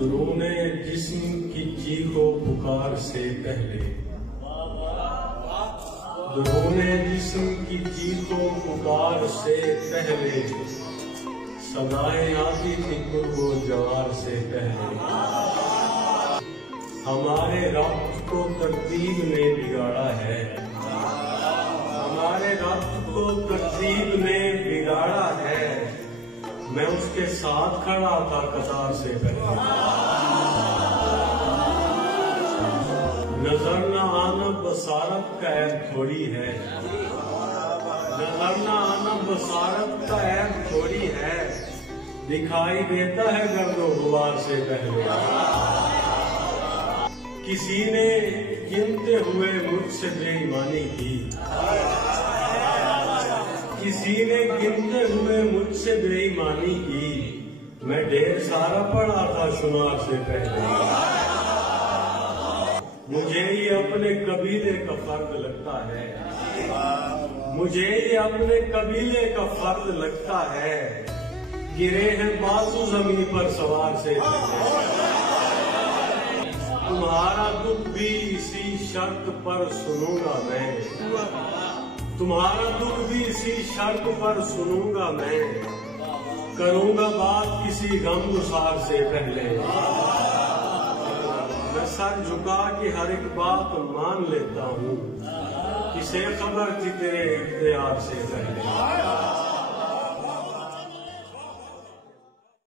दुरूने जिस्म की चीखो पुकार से पहले, दुरूने जिस्म की चीखो पुकार से पहले, सदाएं आती थी कुर्बो जवार से पहले। हमारे रब्त को तरतीब ने बिगाड़ा है, हमारे रब्त को तरतीब ने बिगाड़ा है। मैं उसके साथ खड़ा था कतार से पहले। नजर न आना बसारत का ऐब थोड़ी है, नजर न आना बसारत का ऐब थोड़ी है। दिखाई देता है गर्दो गुबार से पहले। किसी ने गिनते हुए मुझसे बेईमानी की, किसी ने गिनते हुए मुझसे बेईमानी की। मैं ढेर सारा पढ़ा था शुमार से पहले। मुझे ये अपने कबीले का फर्द लगता है, मुझे ये अपने कबीले का फर्द लगता है। गिरे हैं बाजू जमीन पर सवार से पहले। तुम्हारा दुख भी इसी शर्त पर सुनूंगा मैं, तुम्हारा दुख भी इसी शर्त पर सुनूंगा मैं। करूंगा बात किसी गमगुसार से पहले। मैं सर झुका के हर एक बात मान लेता हूँ, किसे खबर थी तेरे इख्तियार से पहले।